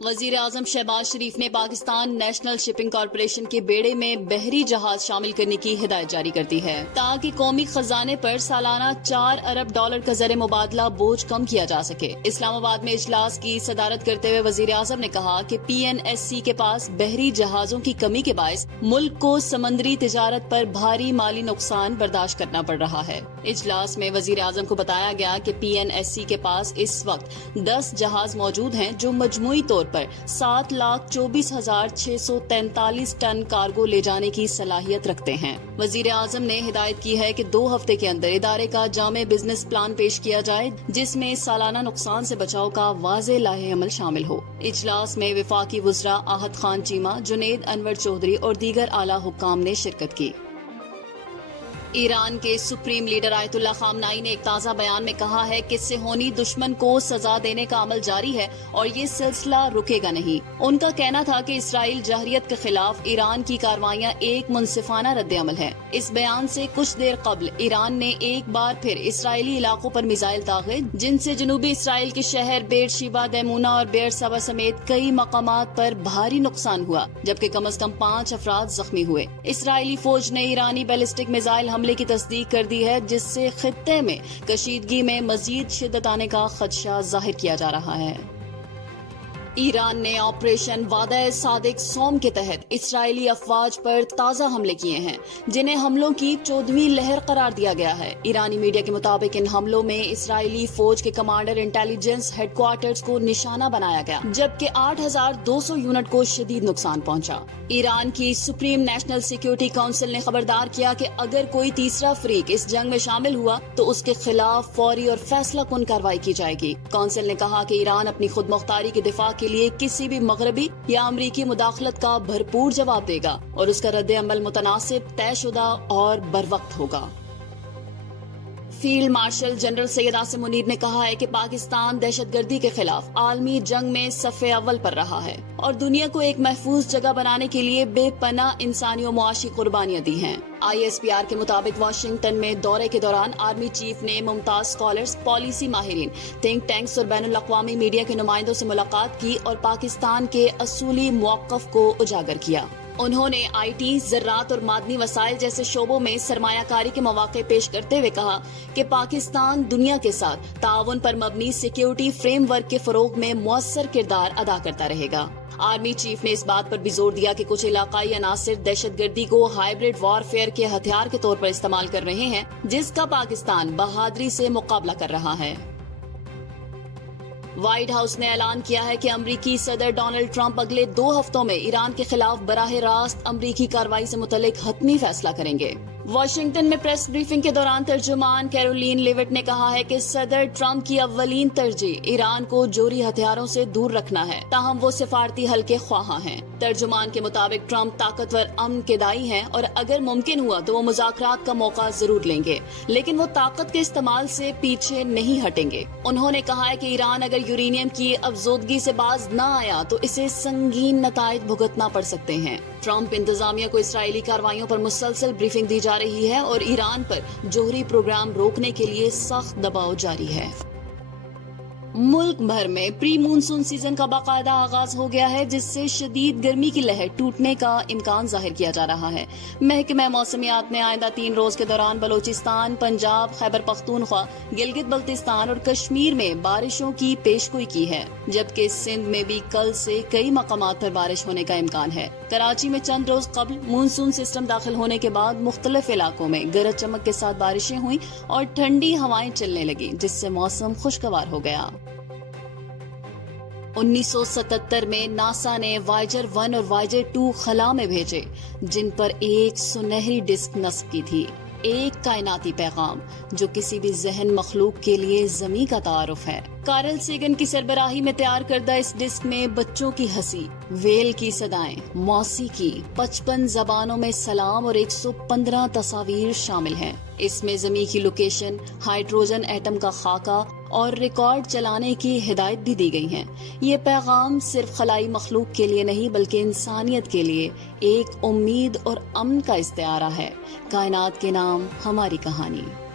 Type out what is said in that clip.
وزیر اعظم شہباز شریف نے Pakistan national shipping corporation کے بیڑے میں بحری جہاز شامل کرنے کی ہدایت جاری کر دی ہے تاکہ قومی خزانے پر سالانہ 4 ارب ڈالر کا زر مبادلہ بوجھ کم کیا جا سکے۔ اسلام آباد میں اجلاس کی صدارت کرتے ہوئے وزیر اعظم نے کہا کہ PNSC کے پاس بحری جہازوں کی کمی کے باعث ملک کو سمندری تجارت پر بھاری مالی نقصان برداشت کرنا پڑ رہا ہے۔ اجلاس میں وزیر اعظم کو بتایا گیا کہ PNSC کے پاس اس وقت 10 جہاز موجود ہیں جو مجموعی طور پر 7,24,643 ٹن کارگو لے جانے کی صلاحیت رکھتے ہیں۔ وزیر اعظم نے ہدایت کی ہے کہ 2 ہفتے کے اندر ادارے کا جامع بزنس پلان پیش کیا جائے جس میں سالانہ نقصان سے بچاؤ کا واضح لائحہ عمل شامل ہو۔ اجلاس میں وفاقی وزراء احد خان چیمہ، جنید انور چودھری اور دیگر اعلیٰ حکام نے شرکت کی۔ ایران کے سپریم لیڈر آیت اللہ خامنائی نے ایک تازہ بیان میں کہا ہے کہ صہیونی دشمن کو سزا دینے کا عمل جاری ہے اور یہ سلسلہ رکے گا نہیں۔ ان کا کہنا تھا کہ اسرائیل جارحیت کے خلاف ایران کی کارروائیاں ایک منصفانہ رد عمل ہے۔ اس بیان سے کچھ دیر قبل ایران نے ایک بار پھر اسرائیلی علاقوں پر میزائل داغے جن سے جنوبی اسرائیل کے شہر بیٹ شیبا، دیمونا اور بیر سبا سمیت کئی مقامات پر بھاری نقصان ہوا جبکہ کم از کم 5 افراد زخمی ہوئے۔ اسرائیلی فوج نے ایرانی بیلسٹک میزائل حملے کی تصدیق کر دی ہے جس سے خطے میں کشیدگی میں مزید شدت آنے کا خدشہ ظاہر کیا جا رہا ہے۔ ایران نے آپریشن وعدہ صادق سوم کے تحت اسرائیلی افواج پر تازہ حملے کیے ہیں جنہیں حملوں کی 14ویں لہر قرار دیا گیا ہے۔ ایرانی میڈیا کے مطابق ان حملوں میں اسرائیلی فوج کے کمانڈر انٹیلیجنس ہیڈ کوارٹرز کو نشانہ بنایا گیا جبکہ 8,200 یونٹ کو شدید نقصان پہنچا۔ ایران کی سپریم نیشنل سیکیورٹی کونسل نے خبردار کیا کہ اگر کوئی تیسرا فریق اس جنگ میں شامل ہوا تو اس کے خلاف فوری اور فیصلہ کن کارروائی کی جائے گی۔ کونسل نے کہا کہ ایران اپنی خود مختاری کے دفاع کے لیے کسی بھی مغربی یا امریکی مداخلت کا بھرپور جواب دے گا اور اس کا رد عمل متناسب، طے شدہ اور بروقت ہوگا۔ Field marshal general Syed Asim Munir نے کہا ہے کہ پاکستان دہشت گردی کے خلاف عالمی جنگ میں صف اول پر رہا ہے اور دنیا کو ایک محفوظ جگہ بنانے کے لیے بے پناہ انسانی و معاشی قربانیاں دی ہیں۔ ISPR کے مطابق واشنگٹن میں دورے کے دوران آرمی چیف نے ممتاز اسکالرز، پالیسی ماہرین، تھنک ٹینکس اور بین الاقوامی میڈیا کے نمائندوں سے ملاقات کی اور پاکستان کے اصولی موقف کو اجاگر کیا۔ انہوں نے IT، زراعت اور معدنی وسائل جیسے شعبوں میں سرمایہ کاری کے مواقع پیش کرتے ہوئے کہا کہ پاکستان دنیا کے ساتھ تعاون پر مبنی سیکیورٹی فریم ورک کے فروغ میں مؤثر کردار ادا کرتا رہے گا۔ آرمی چیف نے اس بات پر بھی زور دیا کہ کچھ علاقائی عناصر دہشت گردی کو ہائبرڈ وار فیئر کے ہتھیار کے طور پر استعمال کر رہے ہیں جس کا پاکستان بہادری سے مقابلہ کر رہا ہے۔ وائٹ ہاؤس نے اعلان کیا ہے کہ امریکی صدر ڈونلڈ ٹرمپ اگلے 2 ہفتوں میں ایران کے خلاف براہ راست امریکی کارروائی سے متعلق حتمی فیصلہ کریں گے۔ واشنگٹن میں پریس بریفنگ کے دوران ترجمان کیرولین لیوٹ نے کہا ہے کہ صدر ٹرمپ کی اولین ترجیح ایران کو جوہری ہتھیاروں سے دور رکھنا ہے تاہم وہ سفارتی حل کے خواہاں ہیں۔ ترجمان کے مطابق ٹرمپ طاقتور امن کے داعی ہیں اور اگر ممکن ہوا تو وہ مذاکرات کا موقع ضرور لیں گے لیکن وہ طاقت کے استعمال سے پیچھے نہیں ہٹیں گے۔ انہوں نے کہا ہے کہ ایران اگر یورینیم کی افزودگی سے باز نہ آیا تو اسے سنگین نتائج بھگتنا پڑ سکتے ہیں۔ ٹرمپ انتظامیہ کو اسرائیلی کارروائیوں پر مسلسل بریفنگ دی جا رہی ہے اور ایران پر جوہری پروگرام روکنے کے لیے سخت دباؤ جاری ہے۔ ملک بھر میں پری مونسون سیزن کا باقاعدہ آغاز ہو گیا ہے جس سے شدید گرمی کی لہر ٹوٹنے کا امکان ظاہر کیا جا رہا ہے۔ محکمہ موسمیات نے آئندہ 3 روز کے دوران بلوچستان، پنجاب، خیبر پختونخوا، گلگت بلتستان اور کشمیر میں بارشوں کی پیشگوئی کی ہے جبکہ سندھ میں بھی کل سے کئی مقامات پر بارش ہونے کا امکان ہے۔ کراچی میں چند روز قبل مونسون سسٹم داخل ہونے کے بعد مختلف علاقوں میں گرج چمک کے ساتھ بارشیں ہوئیں اور ٹھنڈی ہوائیں چلنے لگیں جس سے موسم خوشگوار ہو گیا۔ 1977 میں ناسا نے وائجر 1 اور وائجر 2 خلا میں بھیجے جن پر ایک سنہری ڈسک نصب کی تھی، ایک کائناتی پیغام جو کسی بھی ذہن مخلوق کے لیے زمیں کا تعارف ہے۔ کارل سیگن کی سربراہی میں تیار کردہ اس ڈسک میں بچوں کی ہنسی، ویل کی صدائیں، موسیقی، 55 زبانوں میں سلام اور 115 تصاویر شامل ہیں۔ اس میں زمین کی لوکیشن، ہائیڈروجن ایٹم کا خاکہ اور ریکارڈ چلانے کی ہدایت بھی دی گئی ہیں۔ یہ پیغام صرف خلائی مخلوق کے لیے نہیں بلکہ انسانیت کے لیے ایک امید اور امن کا استعارہ ہے۔ کائنات کے نام ہماری کہانی۔